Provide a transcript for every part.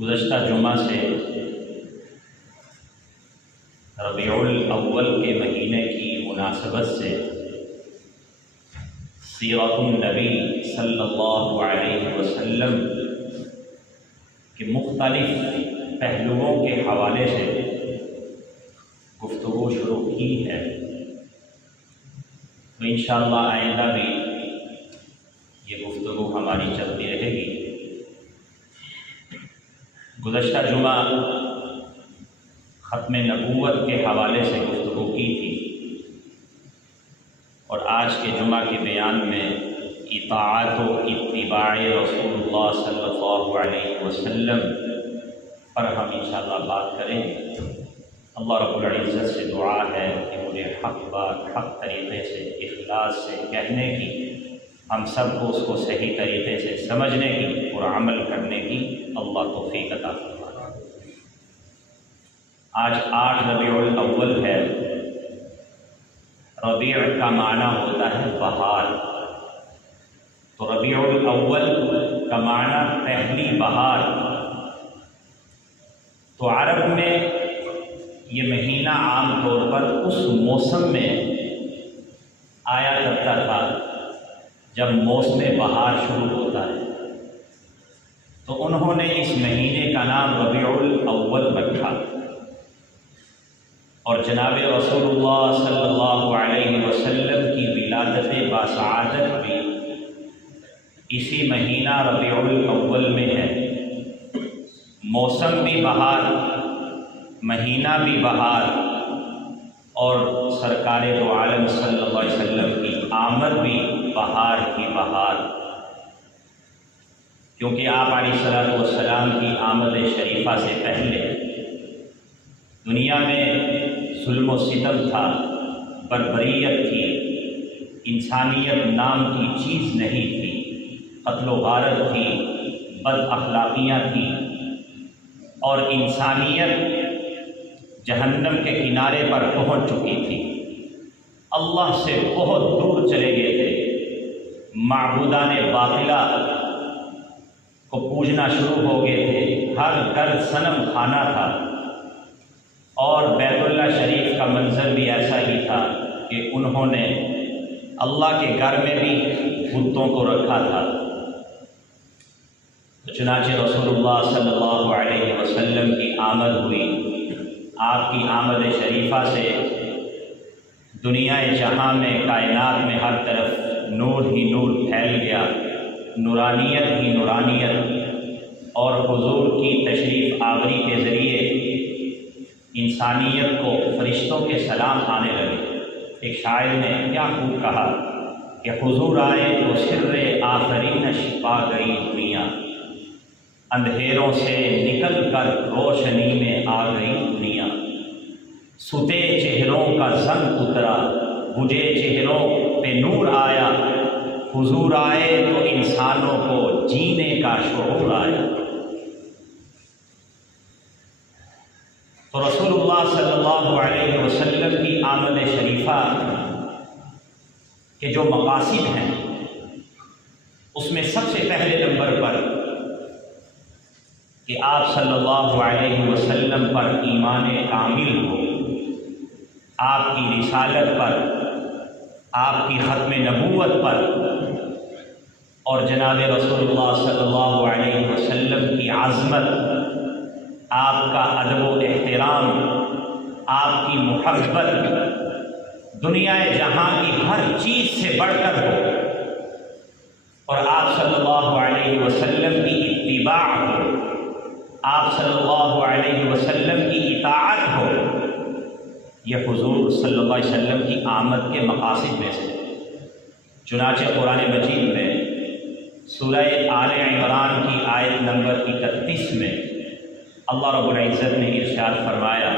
گزشتہ جمعہ سے ربیع الاول کے مہینے کی مناسبت سے سیرت النبی صلی اللہ علیہ وسلم کے مختلف پہلوؤں کے حوالے سے گفتگو شروع کی ہے، تو انشاءاللہ آئندہ بھی یہ گفتگو ہماری چلتی رہے گی۔ گزشتہ جمعہ ختم نبوت کے حوالے سے گفتگو کی تھی، اور آج کے جمعہ کے بیان میں اطاعت و اتباع رسول اللہ صلی اللہ علیہ وسلم پر ہم انشاءاللہ بات کریں گے۔ اللہ رب العزت سے دعا ہے کہ مجھے حق بات حق طریقے سے اخلاص سے کہنے کی، ہم سب کو اس کو صحیح طریقے سے سمجھنے کی اور عمل کرنے کی اللہ توفیق عطا فرمائے۔ آج 8 ربیع الاول ہے۔ ربیع کا معنی ہوتا ہے بہار، تو ربیع الاول کا معنی پہلی بہار۔ تو عرب میں یہ مہینہ عام طور پر اس موسم میں آیا کرتا تھا جب موسم بہار شروع ہوتا ہے، تو انہوں نے اس مہینے کا نام ربیع الاول رکھا، اور جناب رسول اللہ صلی اللہ علیہ وسلم کی ولادت باسعادت بھی اسی مہینہ ربیع الاول میں ہے۔ موسم بھی بہار، مہینہ بھی بہار، اور سرکار دو عالم صلی اللہ علیہ وسلم کی آمد بھی بہار کی بہار، کیونکہ آپ علیہ الصلوۃ والسلام کی آمد شریفہ سے پہلے دنیا میں ظلم و ستم تھا، بربریت تھی، انسانیت نام کی چیز نہیں تھی، قتل و غارت تھی، بد اخلاقیاں تھیں، اور انسانیت جہنم کے کنارے پر پہنچ چکی تھی، اللہ سے بہت دور چلے گئے تھے، معبودان باطلہ کو پوجنا شروع ہو گئے تھے، ہر گھر صنم خانہ تھا، اور بیت اللہ شریف کا منظر بھی ایسا ہی تھا کہ انہوں نے اللہ کے گھر میں بھی بتوں کو رکھا تھا۔ چنانچہ رسول اللہ صلی اللہ علیہ وسلم کی آمد ہوئی، آپ کی آمد شریفہ سے دنیا جہاں میں کائنات میں ہر طرف نور ہی نور پھیل گیا، نورانیت ہی نورانیت، اور حضور کی تشریف آوری کے ذریعے انسانیت کو فرشتوں کے سلام آنے لگے۔ ایک شاعر نے کیا خوب کہا کہ حضور آئے تو سر آفرین چھپا گئی دنیا، اندھیروں سے نکل کر روشنی میں آ گئی دنیا، ستے چہروں کا زنگ اترا، بجھے چہروں پہ نور آیا، حضور آئے تو انسانوں کو جینے کا شعور آیا۔ تو رسول اللہ صلی اللہ علیہ وسلم کی آمد شریفہ کے جو مقاصد ہیں، اس میں سب سے پہلے نمبر پر کہ آپ صلی اللہ علیہ وسلم پر ایمان کامل ہو، آپ کی رسالت پر، آپ کی ختم نبوت پر، اور جناب رسول اللہ صلی اللہ علیہ وسلم کی عظمت، آپ کا ادب و احترام، آپ کی محبت دنیا جہاں کی ہر چیز سے بڑھ کر ہو، اور آپ صلی اللہ علیہ وسلم کی اتباع ہو، آپ صلی اللہ علیہ وسلم کی اطاعت ہو۔ یہ حضور صلی اللہ علیہ وسلم کی آمد کے مقاصد میں سے۔ چنانچہ قرآن مجید میں سورہ آل عمران کی آیت نمبر 31 میں اللہ رب العزت نے ارشاد فرمایا،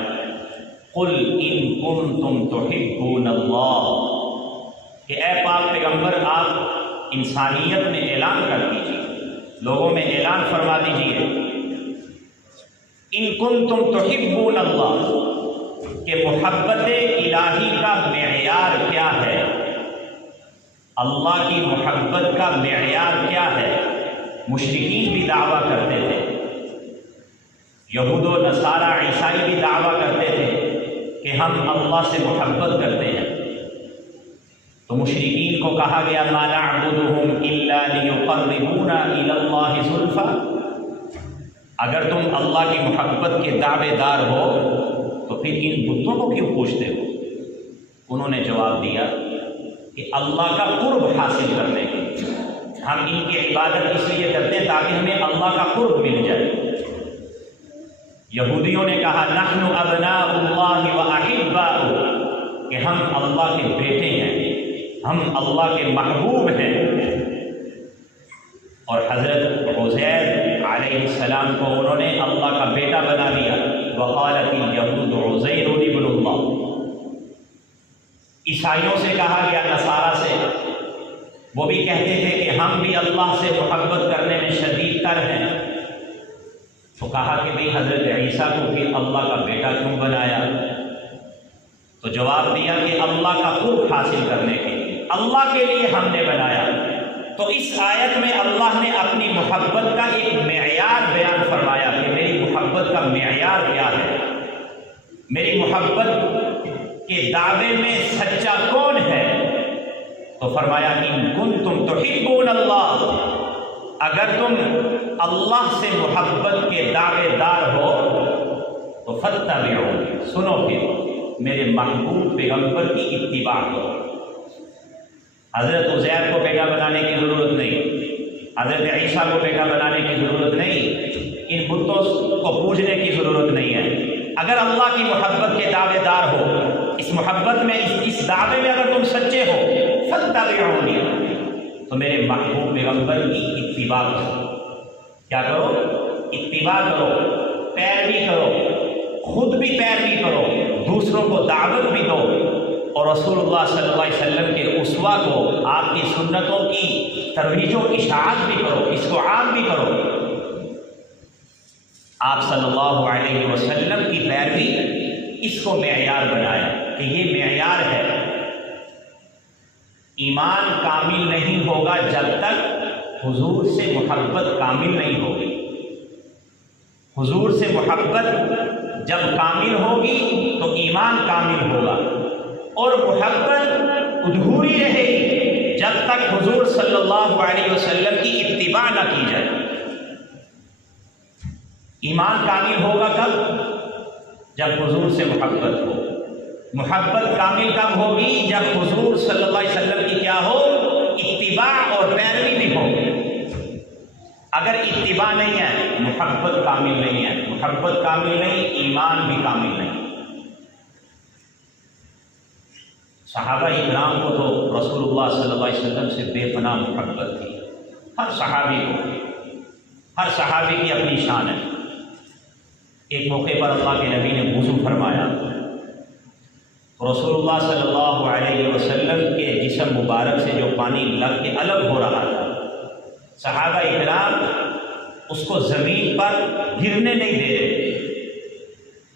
قُلْ إِن كُنتُمْ تُحِبُّونَ اللَّهَ، کہ اے پاک پیغمبر آپ انسانیت میں اعلان کر دیجیے، لوگوں میں اعلان فرما دیجیے، ان کنتم تحبون اللہ، کہ محبت الہی کا معیار کیا ہے، اللہ کی محبت کا معیار کیا ہے۔ مشرکین بھی دعویٰ کرتے تھے یہود و نصارہ عیسائی بھی دعویٰ کرتے تھے کہ ہم اللہ سے محبت کرتے ہیں، تو مشرکین کو کہا گیا ما نعبدهم الا ليقربونا الى اللہ زلفی، اگر تم اللہ کی محبت کے دعوے دار ہو تو پھر ان بتوں کو کیوں پوچھتے ہو؟ انہوں نے جواب دیا کہ اللہ کا قرب حاصل کرنے کے، ہم ان کی عبادت اس لیے کرتے ہیں تاکہ ہمیں اللہ کا قرب مل جائے۔ یہودیوں نے کہا نحن ابناء اللہ واحباؤہ، کہ ہم اللہ کے بیٹے ہیں، ہم اللہ کے محبوب ہیں۔ اور حضرت عزیر علیہ السلام کو انہوں نے اللہ کا بیٹا بنا دیا۔ وقالت الیہود عزیر ابن اللہ، عیسائیوں سے کہا گیا، نصارہ سے، وہ بھی کہتے تھے کہ ہم بھی اللہ سے محبت کرنے میں شدید تر ہیں، تو کہا کہ بھئی حضرت عیسیٰ کو پھر اللہ کا بیٹا کیوں بنایا؟ تو جواب دیا کہ اللہ کا قرب حاصل کرنے کے لیے، اللہ کے لیے ہم نے بنایا۔ تو اس آیت میں اللہ نے اپنی محبت کا ایک معیار بیان فرمایا کہ میری محبت کا معیار کیا ہے، میری محبت کے دعوے میں سچا کون ہے؟ تو فرمایا ان کنتم تحبون اللہ، اگر تم اللہ سے محبت کے دعوے دار ہو تو فاتبعونی، سنو پھر میرے محبوب پیغمبر کی اتباع کرو۔ حضرت عزیر کو بیٹا بنانے کی ضرورت نہیں، حضرت عیسیٰ کو بیٹا بنانے کی ضرورت نہیں، ان بتوں کو پوجنے کی ضرورت نہیں ہے۔ اگر اللہ کی محبت کے دعوے دار ہو، اس محبت میں اس دعوے میں اگر تم سچے ہو، فاتبعونی، تو میرے محبوب پیغمبر کی اتباع کرو۔ کیا کرو؟ اتباع کرو، پیروی کرو، خود بھی پیروی کرو، دوسروں کو دعوت بھی دو، اور رسول اللہ صلی اللہ علیہ وسلم کے اسوہ کو، آپ کی سنتوں کی ترویج و اشاعت بھی کرو، اس کو عام بھی کرو۔ آپ صلی اللہ علیہ وسلم کی پیروی، اس کو معیار بنایا کہ یہ معیار ہے۔ ایمان کامل نہیں ہوگا جب تک حضور سے محبت کامل نہیں ہوگی۔ حضور سے محبت جب کامل ہوگی تو ایمان کامل ہوگا، اور محبت ادھوری رہے گی جب تک حضور صلی اللہ علیہ وسلم کی اتباع نہ کی جائے۔ ایمان کامل ہوگا کب؟ جب حضور سے محبت ہو۔ محبت کامل کب ہوگی؟ جب حضور صلی اللہ علیہ وسلم کی کیا ہو؟ اتباع اور پیروی بھی ہو۔ اگر اتباع نہیں ہے، محبت کامل نہیں ہے، محبت کامل نہیں، ایمان بھی کامل نہیں۔ صحابہ اکرام کو تو رسول اللہ صلی اللہ علیہ وسلم سے بے پناہ محبت تھی، ہر صحابی کو، ہر صحابی کی اپنی شان ہے۔ ایک موقع پر اللہ کے نبی نے وضو فرمایا، رسول اللہ صلی اللہ علیہ وسلم کے جسم مبارک سے جو پانی لگ کے الگ ہو رہا تھا، صحابہ اکرام اس کو زمین پر گرنے نہیں دے رہے،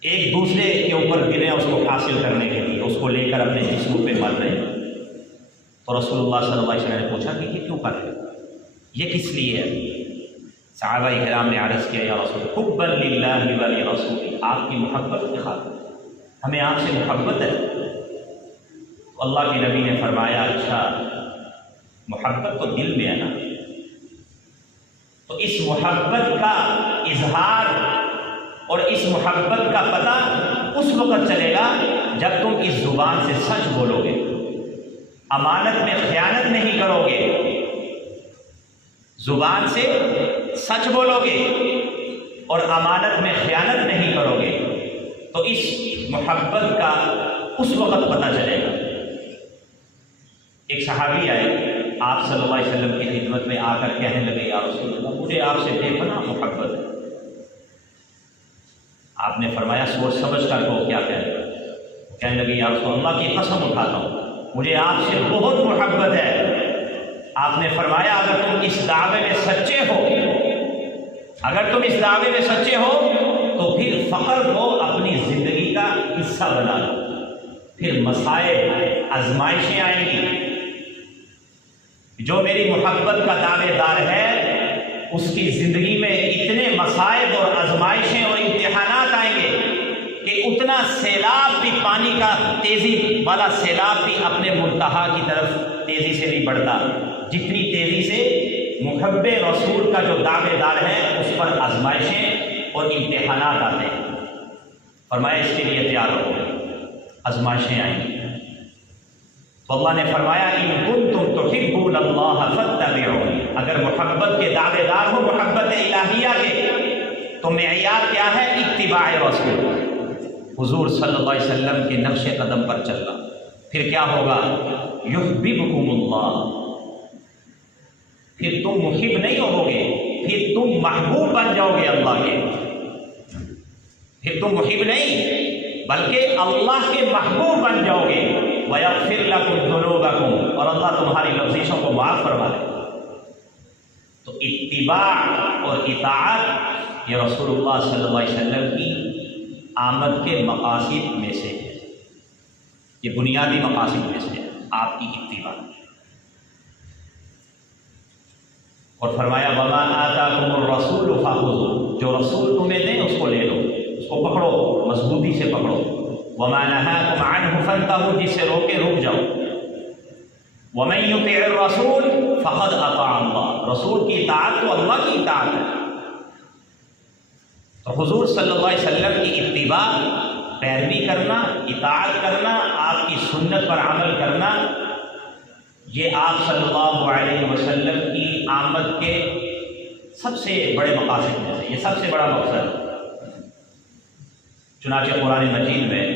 ایک دوسرے کے اوپر گرے اس کو حاصل کرنے کے لیے، اس کو لے کر اپنے جسموں پہ مر رہے۔ تو رسول اللہ صلی اللہ علیہ وسلم نے پوچھا کہ یہ کیوں کر رہے، یہ کس لیے ہے؟ صحابہ اکرام نے عرض کیا یا رسول حبا للہ ولرسولہ، آپ کی محبت کی خاطر، ہمیں آپ سے محبت ہے۔ تو اللہ کے نبی نے فرمایا اچھا، محبت تو دل میں ہے نا، تو اس محبت کا اظہار اور اس محبت کا پتہ اس وقت چلے گا جب تم اس زبان سے سچ بولو گے، امانت میں خیانت نہیں کرو گے، زبان سے سچ بولو گے اور امانت میں خیانت نہیں کرو گے، تو اس محبت کا اس وقت پتہ چلے گا۔ ایک صحابی آئے آپ صلی اللہ علیہ وسلم کی خدمت میں آ کر کہنے لگے یا رسول اللہ مجھے آپ سے بے پناہ محبت ہے۔ آپ نے فرمایا سوچ سمجھ کر کو کیا کہنے لگے یا رسول اللہ کی قسم اٹھاتا ہوں مجھے آپ سے بہت محبت ہے۔ آپ نے فرمایا اگر تم اس دعوے میں سچے ہو، اگر تم اس دعوے میں سچے ہو تو پھر فقر کو اپنی زندگی کا حصہ بنا لو، پھر مصائب آزمائشیں آئیں گی۔ جو میری محبت کا دعوے دار ہے اس کی زندگی میں اتنے مصائب اور آزمائشیں اور امتحان اتنا سیلاب بھی، پانی کا تیزی والا سیلاب بھی اپنے منتہا کی طرف تیزی سے نہیں بڑھتا جتنی تیزی سے محب رسول کا جو دعوے دار ہے اس پر آزمائشیں اور امتحانات آتے ہیں۔ فرمایا اس کے لیے تیار ہو، آزمائشیں آئیں گی۔ تو اللہ نے فرمایا ان کنتم تحبون اللہ فاتبعونی، اگر محبت کے دعوے دار ہو، محبت الہیہ کے، تو معیار کیا ہے؟ اتباع رسول، حضور صلی اللہ علیہ وسلم کے نقش قدم پر چلنا۔ پھر کیا ہوگا؟ یحببکم اللہ، پھر تم محب نہیں ہو گے، پھر تم محبوب بن جاؤ گے اللہ کے۔ پھر تم محب نہیں بلکہ اللہ کے محبوب بن جاؤ گے۔ وَيَغْفِرْ لَكُمْ ذُنُوبَكُمْ، اور اللہ تمہاری لفظیشوں کو معاف فرما دے۔ تو اتباع اور اطاعت یہ رسول اللہ صلی اللہ علیہ وسلم کی آمد کے مقاصد میں سے ہے، یہ بنیادی مقاصد میں سے ہے آپ کی اتباع۔ اور فرمایا وَمَا آتَاكُمُ الرَّسُولُ فَخُذُوهُ، جو رسول تمہیں دیں اس کو لے لو، اس کو پکڑو، مضبوطی سے پکڑو۔ وَمَا نَهَاكُمْ عَنْهُ فَانْتَهُوا، جس سے روکے رک جاؤ۔ وَمَن يُطِعِ الرَّسُولَ فَقَدْ أَطَاعَ اللَّهَ، رسول کی اطاعت تو اللہ کی اطاعت ہے۔ تو حضور صلی اللہ علیہ وسلم کی اتباع، پیروی کرنا، اطاعت کرنا، آپ کی سنت پر عمل کرنا، یہ آپ صلی اللہ علیہ وسلم کی آمد کے سب سے بڑے مقاصد میں سے، یہ سب سے بڑا مقصد ہے۔ چنانچہ قرآن مجید میں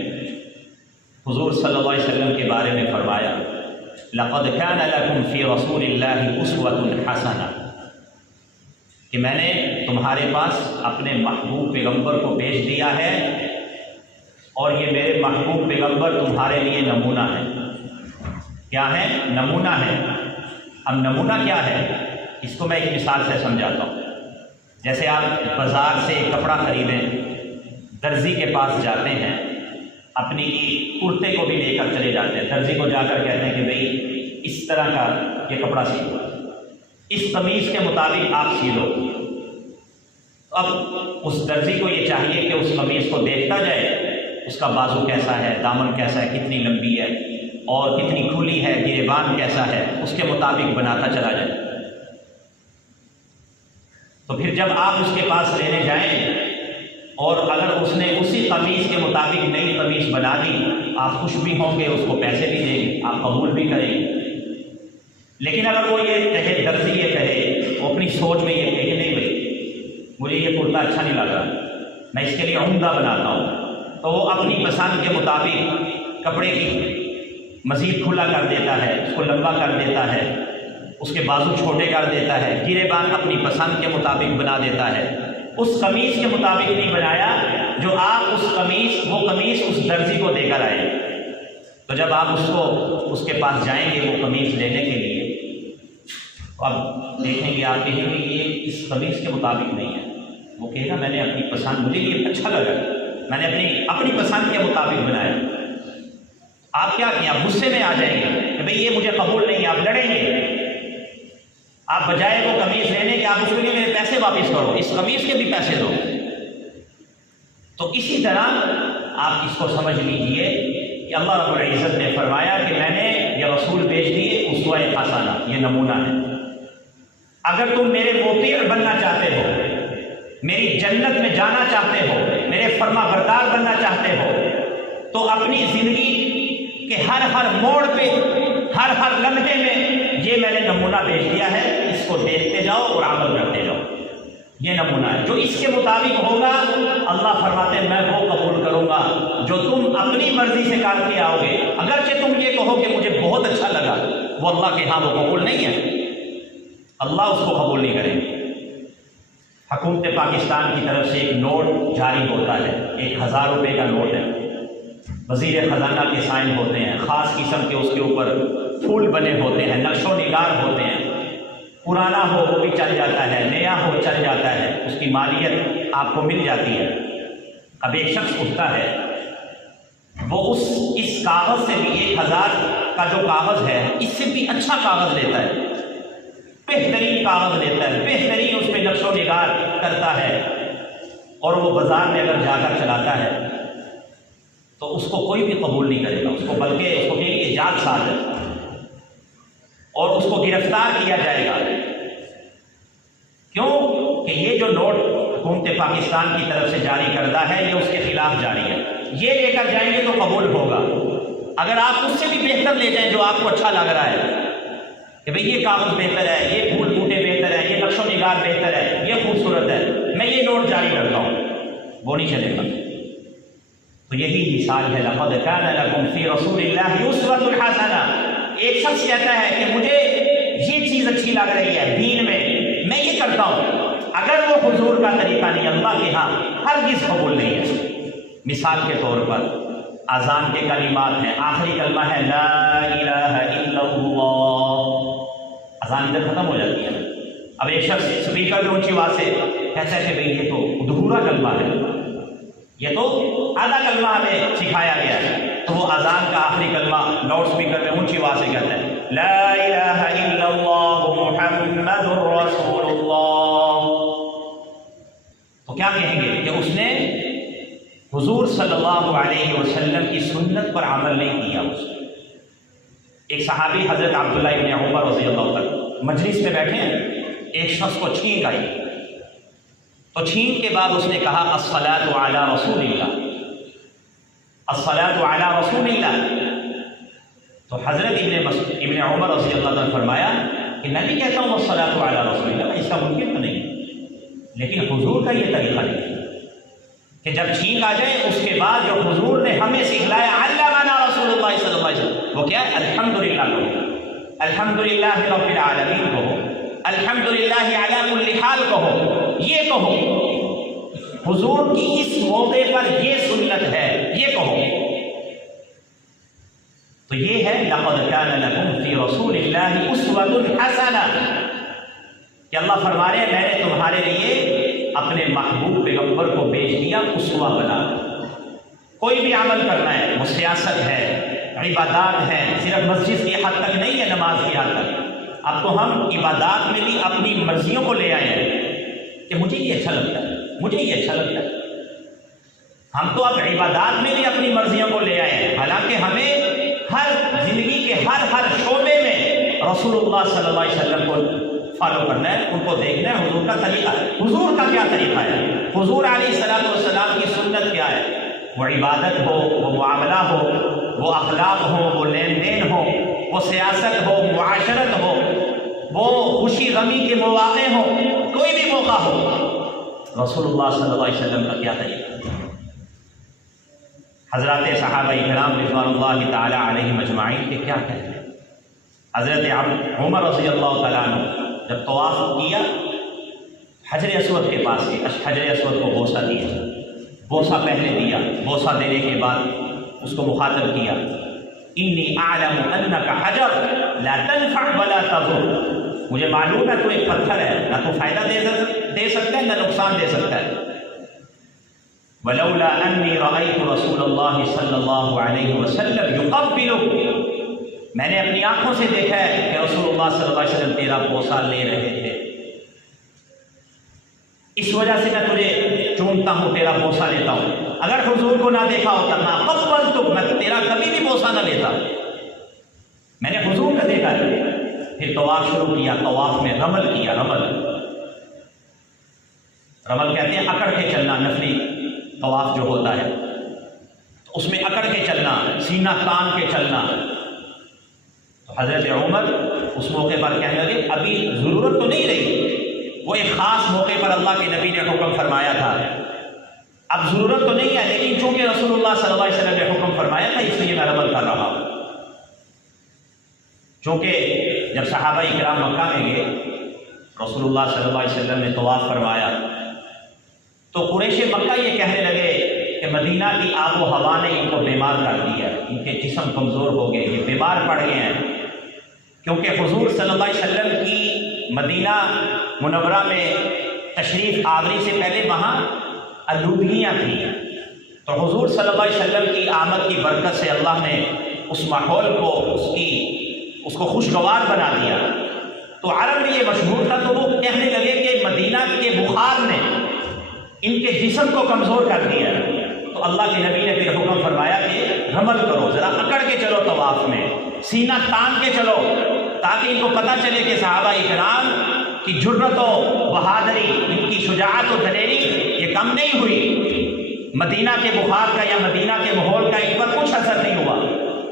حضور صلی اللہ علیہ وسلم کے بارے میں فرمایا لَقَدْ كَانَ لَكُمْ فِي رَسُولِ اللَّهِ أُسْوَةٌ حَسَنَةٌ، کہ میں نے تمہارے پاس اپنے محبوب پیغمبر کو بھیج دیا ہے، اور یہ میرے محبوب پیغمبر تمہارے لیے نمونہ ہے۔ کیا ہے؟ نمونہ ہے۔ اب نمونہ کیا ہے؟ اس کو میں ایک مثال سے سمجھاتا ہوں۔ جیسے آپ بازار سے کپڑا خریدیں، درزی کے پاس جاتے ہیں، اپنی کرتے کو بھی لے کر چلے جاتے ہیں، درزی کو جا کر کہتے ہیں کہ بھئی اس طرح کا یہ کپڑا سی لو، اس قمیض کے مطابق آپ سی لو۔ اب اس درزی کو یہ چاہیے کہ اس قمیض کو دیکھتا جائے، اس کا بازو کیسا ہے، دامن کیسا ہے، کتنی لمبی ہے اور کتنی کھلی ہے، گریبان کیسا ہے، اس کے مطابق بناتا چلا جائے۔ تو پھر جب آپ اس کے پاس لینے جائیں اور اگر اس نے اسی قمیض کے مطابق نئی قمیض بنا دی، آپ خوش بھی ہوں گے، اس کو پیسے بھی دیں گے، آپ قبول بھی کریں گے۔ لیکن اگر وہ یہ کہے، درزی یہ کہے، وہ اپنی سوچ میں یہ کہے کہ نہیں بھائی مجھے یہ کرتا اچھا نہیں لگا، میں اس کے لیے عمدہ بناتا ہوں، تو وہ اپنی پسند کے مطابق کپڑے کی مزید کھلا کر دیتا ہے، اس کو لمبا کر دیتا ہے، اس کے بازو چھوٹے کر دیتا ہے، گریبان اپنی پسند کے مطابق بنا دیتا ہے۔ اس قمیض کے مطابق نہیں بنایا جو آپ وہ قمیض اس درزی کو دے کر آئے۔ تو جب آپ اس کے پاس جائیں گے وہ قمیض لینے کے لیے، تو اب دیکھیں گے، آپ کہیں گے یہ اس قمیض کے مطابق نہیں ہے، وہ کہے گا میں نے اپنی پسند، مجھے یہ اچھا لگا، میں نے اپنی پسند کے مطابق بنایا۔ آپ کیا کیا؟ آپ غصے میں آ جائیں گے کہ بھئی یہ مجھے قبول نہیں ہے، آپ لڑیں گے۔ آپ بجائے وہ قمیض لینے کے آپ اس کے لیے میرے پیسے واپس کرو، اس قمیض کے بھی پیسے دو۔ تو اسی طرح آپ اس کو سمجھ لیجئے کہ اللہ رب العزت نے فرمایا کہ میں نے یہ رسول بھیج دیے اسوہ حسنہ، یہ نمونہ ہے۔ اگر تم میرے مطیع بننا چاہتے ہو، میری جنت میں جانا چاہتے ہو، میرے فرما بردار بننا چاہتے ہو، تو اپنی زندگی کے ہر موڑ پہ، ہر لمحے میں یہ میں نے نمونہ بھیج دیا ہے، اس کو دیکھتے جاؤ اور عمل کرتے جاؤ۔ یہ نمونہ ہے، جو اس کے مطابق ہوگا اللہ فرماتے ہیں میں وہ قبول کروں گا۔ جو تم اپنی مرضی سے کام کے آؤ گے، اگرچہ تم یہ کہو کہ مجھے بہت اچھا لگا، وہ اللہ کے ہاں وہ قبول نہیں ہے، اللہ اس کو قبول نہیں کرے گا۔ حکومت پاکستان کی طرف سے ایک نوٹ جاری ہوتا ہے، 1000 روپے کا نوٹ ہے، وزیر خزانہ کے سائن ہوتے ہیں، خاص قسم کے اس کے اوپر پھول بنے ہوتے ہیں، نقش و نگار ہوتے ہیں، پرانا ہو وہ بھی چل جاتا ہے، نیا ہو چل جاتا ہے، اس کی مالیت آپ کو مل جاتی ہے۔ اب ایک شخص اٹھتا ہے، وہ اس کاغذ سے بھی 1000 کا جو کاغذ ہے اس سے بھی اچھا کاغذ لیتا ہے، بہترین کاغذ لیتا ہے، بہترین اس پہ نقش و نگار کرتا ہے، اور وہ بازار میں اگر جا کر چلاتا ہے تو اس کو کوئی بھی قبول نہیں کرے گا، اس کو بلکہ اس کو کہیں گے جعل ساز ہے اور اس کو گرفتار کیا جائے گا۔ کیوں کہ یہ جو نوٹ حکومت پاکستان کی طرف سے جاری کردہ ہے یہ اس کے خلاف جاری ہے، یہ لے کر جائیں گے تو قبول ہوگا۔ اگر آپ اس سے بھی بہتر لے جائیں جو آپ کو اچھا لگ رہا ہے کہ بھئی یہ کاغذ بہتر ہے، یہ پھول بوٹے بہتر ہے، یہ نقش و نگار بہتر ہے، یہ خوبصورت ہے، میں یہ نوٹ جاری کرتا ہوں، وہ نہیں چلے گا۔ تو یہی مثال ہے لقد کان لکم فی رسول اللہ اسوۃ حسنہ۔ ایک شخص کہتا ہے کہ مجھے یہ چیز اچھی لگ رہی ہے دین میں یہ کرتا ہوں، اگر وہ حضور کا طریقہ نہیں، اللہ کے ہاں ہرگز قبول نہیں ہے۔ مثال کے طور پر اذان کے کلمات ہیں، آخری کلمہ ہے لا الہ الا اللہ، اذان ادھر ختم ہو جاتی ہے۔ اب ایک شخص اسپیکر میں اونچی آواز سے کہتا ہے کہ بھئی یہ تو ادھورا کلمہ ہے، یہ تو آدھا کلمہ ہمیں سکھایا گیا ہے، تو وہ اذان کا آخری کلمہ لاؤڈ اسپیکر میں اونچی آواز سے کہتا ہے لا الہ الا اللہ محمد رسول اللہ، تو کیا کہیں گے کہ اس نے حضور صلی اللہ علیہ وسلم کی سنت پر عمل نہیں کیا۔ ایک صحابی حضرت عبداللہ ابن عمر رضی اللہ عنہ مجلس میں بیٹھے ہیں، ایک شخص کو چھینک آئی، تو چھینک کے بعد اس نے کہا الصلاۃ علی رسول اللہ، الصلاۃ علی رسول اللہ۔ تو حضرت ابن عمر رضی اللہ عنہ نے فرمایا کہ میں بھی کہتا ہوں الصلاۃ علی رسول اللہ، اس کا ممکن تو نہیں، لیکن حضور کا یہ طریقہ نہیں کہ جب چھینک آ جائے اس کے بعد جو حضور نے ہمیں سکھلایا علمنا رسول اللہ صلی اللہ علیہ وسلم، وہ کیا ہے؟ الحمدللہ کہو، الحمدللہ رب العالمین کہو، الحمدللہ علی کل حال کہو، یہ کہو حضور کی اس موقع پر یہ سنت ہے، یہ کہو۔ تو یہ ہے لقد کان لکم فی رسول اللہ اسوۃ حسنہ، کہ اللہ فرما رہے ہیں میں نے تمہارے لیے اپنے محبوب پیغمبر کو بھیج دیا اسوہ بنا کر۔ کوئی بھی عمل کرنا ہے، وہ سیاست ہے، عبادات ہے، صرف مسجد کی حد تک نہیں ہے، نماز کی حد تک۔ اب تو ہم عبادات میں بھی اپنی مرضیوں کو لے آئے ہیں کہ مجھے یہ اچھا لگتا ہے، مجھے یہ اچھا لگتا ہے۔ ہم تو اب عبادات میں بھی اپنی مرضیوں کو لے آئے ہیں، حالانکہ ہمیں ہر زندگی کے ہر شعبے میں رسول اللہ صلی اللہ علیہ وسلم کو فالو کرنا ہے، ان کو دیکھنا ہے حضور کا طریقہ، حضور کا کیا طریقہ ہے، حضور علیہ الصلوۃ والسلام کی سنت کیا ہے۔ وہ عبادت ہو، وہ معاملہ ہو، وہ اخلاق ہو، وہ لین دین ہو، وہ سیاست ہو، معاشرت ہو، وہ خوشی غمی کے مواقع ہو، کوئی بھی موقع ہو، رسول اللہ صلی اللہ علیہ وسلم کا کیا طریقہ۔ حضرات صحابہ کرام رضوان اللہ تعالی علیہم اجمعین کے کیا کہتے ہیں۔ حضرت عمر رضی اللہ تعالیٰ عنہ جب طواف کیا حجر اسود کے پاس گئے، حجر اسود کو بوسہ دیا، بوسہ پہلے دیا، بوسہ دینے کے بعد اس کو مخاطب کیا انی اعلم انک حجر لا تنفع ولا تضر، مجھے معلوم ہے تو ایک پتھر ہے، نہ تو فائدہ دے سکتا ہے نہ نقصان دے سکتا ہے۔ ولولا انی رأیت رسول اللہ صلی اللہ علیہ وسلم یقبلک، میں نے اپنی آنکھوں سے دیکھا ہے کہ رسول اللہ صلی اللہ علیہ وسلم تیرا بوسہ لے رہے تھے، اس وجہ سے میں تجھے چومتا ہوں، تیرا بوسہ لیتا ہوں۔ اگر حضور کو نہ دیکھا ہوتا نہ قبلتک، میں تیرا کبھی بھی بوسہ نہ لیتا، میں نے حضور کو دیکھا ہے۔ پھر طواف شروع کیا، طواف میں رمل کیا، رمل کہتے ہیں اکڑ کے چلنا، نفلی طواف جو ہوتا ہے اس میں اکڑ کے چلنا، سینہ تان کے چلنا۔ تو حضرت عمر اس موقع پر کہنے لگے ابھی ضرورت تو نہیں رہی، وہ ایک خاص موقع پر اللہ کے نبی نے حکم فرمایا تھا، اب ضرورت تو نہیں ہے، لیکن چونکہ رسول اللہ صلی اللہ علیہ وسلم نے حکم فرمایا تھا اس لیے میں عمل کر رہا ہوں۔ چونکہ جب صحابہ کرام مکہ میں گئے، رسول اللہ صلی اللہ علیہ وسلم نے طواف فرمایا تو قریش مکہ یہ کہنے لگے کہ مدینہ کی آب و ہوا نے ان کو بیمار کر دیا، ان کے جسم کمزور ہو گئے، یہ بیمار پڑ گئے ہیں، کیونکہ حضور صلی اللہ علیہ وسلم کی مدینہ منورہ میں تشریف آوری سے پہلے وہاں آلودگیاں تھیں، تو حضور صلی اللہ علیہ وسلم کی آمد کی برکت سے اللہ نے اس ماحول کو اس کو خوشگوار بنا دیا۔ تو عرب میں یہ مشہور تھا، تو وہ کہنے لگے کہ مدینہ کے بخار نے ان کے جسم کو کمزور کر دیا۔ تو اللہ کے نبی نے پھر حکم فرمایا کہ رمل کرو، ذرا اکڑ کے چلو طواف میں، سینہ تان کے چلو، تاکہ ان کو پتہ چلے کہ صحابہ اکرام کی جرت و بہادری، ان کی شجاعت و دلیری یہ کم نہیں ہوئی، مدینہ کے بخار کا یا مدینہ کے ماحول کا ان پر کچھ اثر نہیں ہوا،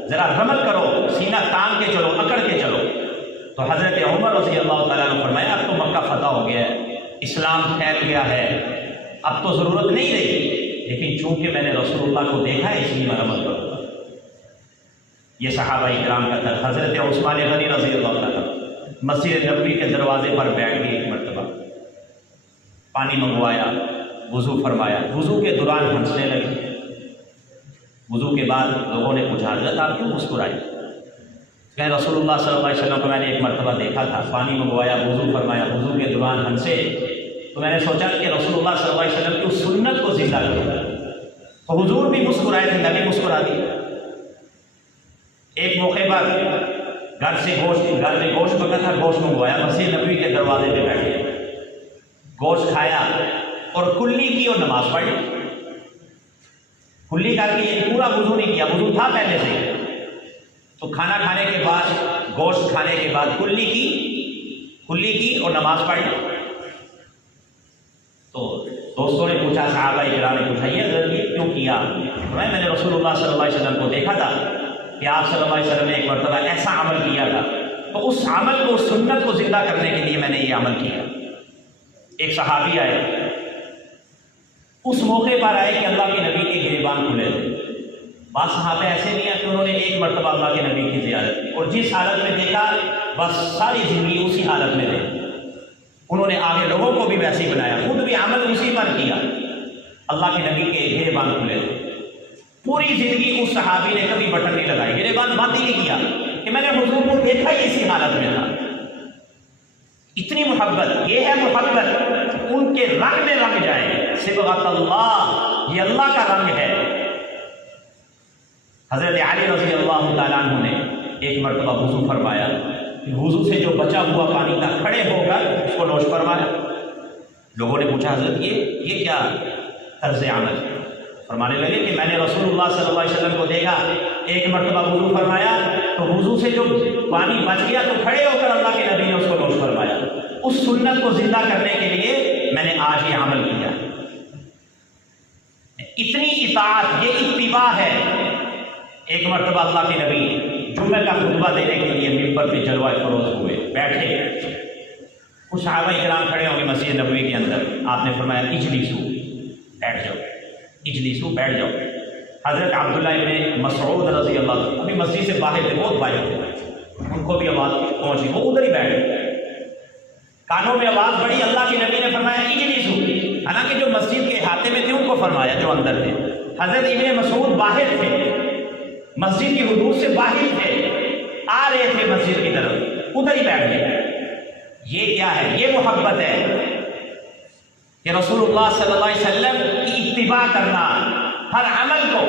ذرا رمل کرو، سینہ تان کے چلو، اکڑ کے چلو۔ تو حضرت عمر رضی اللہ تعالیٰ نے فرمایا اب تو مکہ فتح ہو گیا ہے، اسلام پھیل گیا ہے، اب تو ضرورت نہیں رہی، لیکن چونکہ میں نے رسول اللہ کو دیکھا ہے اس لیے میں رمل کروں گا۔ یہ صحابہ اکرام کا تھا۔ حضرت عثمان غنی رضی اللہ تعالیٰ مسجد نبوی کے دروازے پر بیٹھ گئے، ایک مرتبہ پانی منگوایا، وضو فرمایا، وضو کے دوران ہنسنے لگے۔ وضو کے بعد لوگوں نے پوچھا حضرت آپ کیوں مسکرائی؟ کہ رسول اللہ صلی اللہ علیہ وسلم کو میں نے ایک مرتبہ دیکھا تھا، پانی منگوایا، وضو فرمایا، وضو کے دوران ہنسے، تو میں نے سوچا کہ رسول اللہ صلی اللہ علیہ وسلم کی اس سنت کو زندہ کروں، تو حضور بھی مسکرائے تھے، میں بھی مسکرا دی۔ ایک موقع پر گھر میں گوشت پکا تھا، گوشت منگوایا، مسجد نبوی کے دروازے پہ بیٹھ گئے، گوشت کھایا اور کلی کی اور نماز پڑھی۔ کلی کر کے یہ پورا وضو نہیں کیا، وضو تھا پہلے سے، تو کھانا کھانے کے بعد، گوشت کھانے کے بعد کلی کی اور نماز پڑھی۔ تو دوستوں نے پوچھا، صحابہ اکرام نے پوچھا یہ حضرت یہ کیوں کیا؟ میں نے رسول اللہ صلی اللہ علیہ وسلم کو دیکھا تھا کہ آپ صلی اللہ علیہ وسلم نے ایک مرتبہ ایسا عمل کیا تھا، تو اس عمل کو، اس سنت کو زندہ کرنے کے لیے میں نے یہ عمل کیا۔ ایک صحابی آئے، اس موقع پر آئے کہ اللہ کے نبی کے گریبان کھلے تھے۔ بعض صحابہ ایسے نہیں ہیں کہ انہوں نے ایک مرتبہ اللہ کے نبی کی زیارت کی اور جس حالت میں دیکھا بس ساری زندگی اسی حالت میں دیکھی، انہوں نے آگے لوگوں کو بھی ویسے ہی بنایا، خود بھی عمل اسی پر کیا۔ اللہ کے نبی کے گریبان کھلے تھے، پوری زندگی اس صحابی نے کبھی بٹن نہیں لگائی، گریبان بند ہی نہیں کیا کہ میں نے حضور کو دیکھا ہی اسی حالت میں تھا۔ اتنی محبت، یہ ہے محبت، ان کے رنگ میں رنگ جائے، صبغۃ اللہ، یہ اللہ کا رنگ ہے۔ حضرت علی رضی اللہ تعالیٰ عنہ نے ایک مرتبہ وضو فرمایا، وضو سے جو بچا ہوا پانی تھا کھڑے ہو کر اس کو نوش فرمایا۔ لوگوں نے پوچھا حضرت یہ کیا طرز عمل؟ فرمانے لگے کہ میں نے رسول اللہ صلی اللہ علیہ وسلم کو دیکھا، ایک مرتبہ وضو فرمایا تو وضو سے جو پانی بچ گیا تو کھڑے ہو کر اللہ کے نبی نے اس کو نوش فرمایا۔ اس سنت کو زندہ کرنے کے لیے میں نے آج یہ عمل کیا۔ اتنی اطاعت، یہ اتباع ہے۔ ایک مرتبہ اللہ کے نبی جمعہ کا خطبہ دینے کے لیے ممبر پہ جلوہ فروز ہوئے، بیٹھے، کچھ صحابہ اکرام کھڑے ہوں گے مسجد نبوی کے اندر، آپ نے فرمایا اجلسو، بیٹھ جاؤ، اجلسو، بیٹھ جاؤ۔ حضرت عبداللہ ابن مسعود رضی اللہ عنہ ابھی مسجد سے باہر تھے، بہت باہر تھے، ان کو بھی آواز پہنچی، وہ ادھر ہی بیٹھ گئے، کانوں میں آواز بڑی، اللہ کے نبی نے فرمایا اجلسو، حالانکہ جو مسجد کے احاطے میں تھے ان کو فرمایا، جو اندر تھے۔ حضرت ابن مسعود باہر تھے، مسجد کی حدود سے باہر تھے، آ رہے تھے مسجد کی طرف، ادھر ہی بیٹھ گئے۔ یہ کیا ہے؟ یہ محبت ہے کہ رسول اللہ صلی اللہ علیہ وسلم کی اتباع کرنا ہر عمل کو۔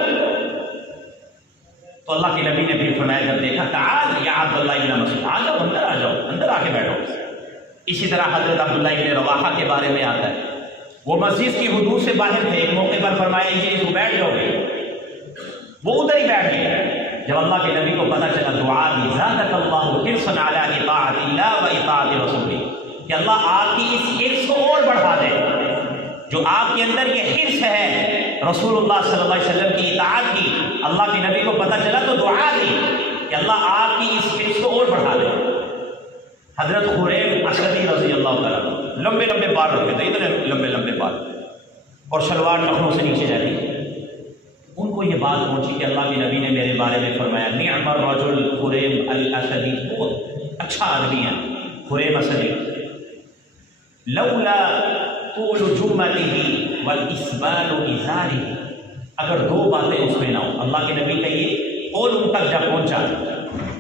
تو اللہ کے نبی نے پھر فرمایا، جب دیکھا تعال یا عبداللہ ابن مسعود، آ جاؤ، اندر آ جاؤ، اندر آ کے بیٹھو۔ اسی طرح حضرت عبداللہ ابن رواحہ کے بارے میں آتا ہے، وہ مسجد کی حدود سے باہر تھے، ایک موقع پر فرمایا اجلسوا، بیٹھ جاؤ گے، وہ ادھر ہی بیٹھ گئے۔ جب اللہ کے نبی کو پتہ چلا، دعا دی، زادک اللہ حرصا علی اطاعت اللہ و اطاعت رسولہ، کہ اللہ آپ کی اس حرص کو اور بڑھا دے، جو آپ کے اندر یہ حرص ہے رسول اللہ صلی اللہ علیہ وسلم کی اطاعت کی۔ اللہ کے نبی کو پتہ چلا تو دعا دی کہ اللہ آپ کی اس حرص کو اور بڑھا دے۔ حضرت خریم اسدی رضی اللہ تعالیٰ عنہ لمبے لمبے بال رکھتے تھے، اتنے لمبے لمبے بال، اور شلوار ٹخنوں سے نیچے جاتی۔ ان کو یہ بات پہنچی کہ اللہ کے نبی نے میرے بارے میں فرمایا، نعم الرجل خریم الاسدی، بہت اچھا آدمی ہے خریم اسدی، لولا طول جمته والاسبال ازارہ، اگر دو باتیں اس میں نہ ہوں۔ اللہ کے نبی کا یہ قول ان تک جب پہنچا،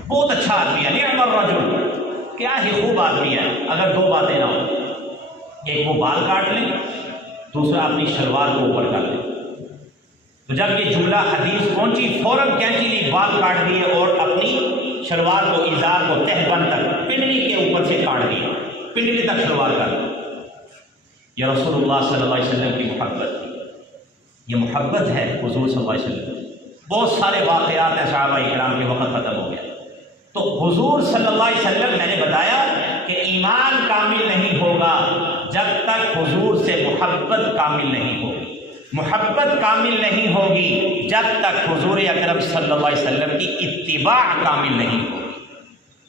بہت اچھا آدمی ہے، نعم الرجل، کیا ہی خوب آدمی ہے، اگر دو باتیں نہ ہوں، ایک وہ بال کاٹ لیں، دوسرا اپنی شلوار کو اوپر کر لیں۔ تو جب یہ جملہ حدیث پہنچی، فوراً کینچی لی، بال کاٹ دیے اور اپنی شلوار کو، ازار کو تہ بند تک پنڈلی کے اوپر سے کاٹ دیا، پنڈلی تک شلوار کر دی۔ یہ رسول اللہ صلی اللہ علیہ وسلم کی محبت تھی۔ یہ محبت ہے حضور صلی اللہ علیہ وسلم۔ بہت سارے واقعات ہیں صحابہ کرام کے وقت ختم ہو گیا، تو حضور صلی اللہ علیہ وسلم میں نے بتایا کہ ایمان کامل نہیں ہوگا جب تک حضور سے محبت کامل نہیں ہوگی، محبت کامل نہیں ہوگی جب تک حضور اکرم صلی اللہ علیہ وسلم کی اتباع کامل نہیں ہوگی۔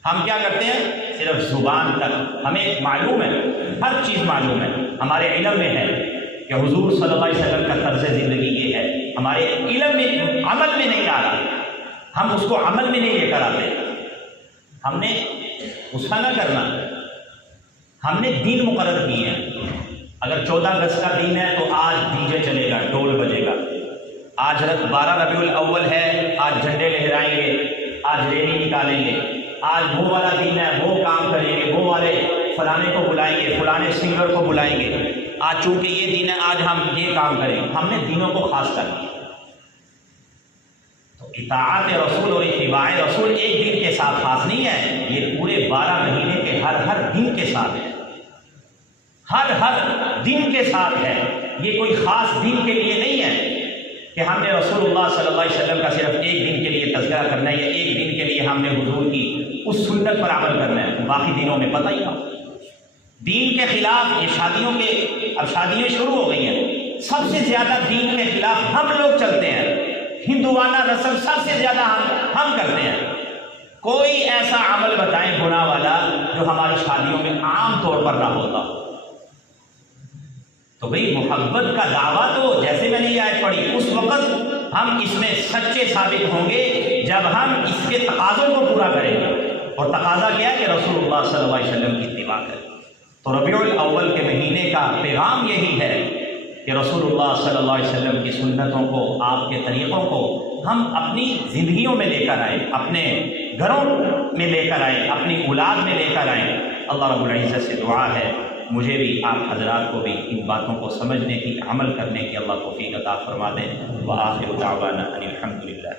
ہم کیا کرتے ہیں؟ صرف زبان تک ہمیں معلوم ہے، ہر چیز معلوم ہے، ہمارے علم میں ہے کہ حضور صلی اللہ علیہ وسلم کا طرز زندگی یہ ہے، ہمارے علم میں عمل میں نہیں آ رہا، ہم اس کو عمل میں نہیں لے کر آتے۔ ہم نے غصہ نہ کرنا، ہم نے دین مقرر کیے ہیں۔ اگر 14 گز کا دین ہے تو آج ڈی جے چلے گا، ڈول بجے گا، آج 12 ربیع الاول ہے، آج جھنڈے لہرائیں گے، آج ریلی نکالیں گے، آج وہ والا دن ہے، وہ کام کریں گے، وہ والے فلانے کو بلائیں گے، فلانے سنگر کو بلائیں گے، آج چونکہ یہ دن ہے آج ہم یہ کام کریں۔ ہم نے دینوں کو خاص کر دیا۔ تو اطاعت رسول اور اتباع رسول ایک دن کے ساتھ خاص نہیں ہے، یہ پورے 12 مہینے کے ہر دن کے ساتھ ہے، ہر دن کے ساتھ ہے۔ یہ کوئی خاص دن کے لیے نہیں ہے کہ ہم نے رسول اللہ صلی اللہ علیہ وسلم کا صرف ایک دن کے لیے تذکرہ کرنا ہے، یا ایک دن کے لیے ہم نے حضور کی اس سنت پر عمل کرنا ہے، باقی دنوں میں پتہ ہی نہ۔ دین کے خلاف یہ اب شادیاں شروع ہو گئی ہیں، سب سے زیادہ دین کے خلاف ہم لوگ چلتے ہیں، ہندوانہ رسم سب سے زیادہ ہم کرتے ہیں۔ کوئی ایسا عمل بتائیں گناہ والا جو ہماری شادیوں میں عام طور پر نہ ہوتا۔ تو بھئی محبت کا دعویٰ تو جیسے میں نے یہ آیت پڑھی اس وقت ہم اس میں سچے ثابت ہوں گے جب ہم اس کے تقاضوں کو پورا کریں گے، اور تقاضا کیا ہے کہ رسول اللہ صلی اللہ علیہ وسلم کی اتباع کریں۔ تو ربیع الاول کے مہینے کا پیغام یہی ہے کہ رسول اللہ صلی اللہ علیہ وسلم کی سنتوں کو، آپ کے طریقوں کو ہم اپنی زندگیوں میں لے کر آئیں، اپنے گھروں میں لے کر آئیں، اپنی اولاد میں لے کر آئیں۔ اللہ رب العزت سے دعا ہے مجھے بھی آپ حضرات کو بھی ان باتوں کو سمجھنے کی، عمل کرنے کی اللہ توفیق عطا فرما دیں۔ وآخر دعوانا ان الحمد للہ۔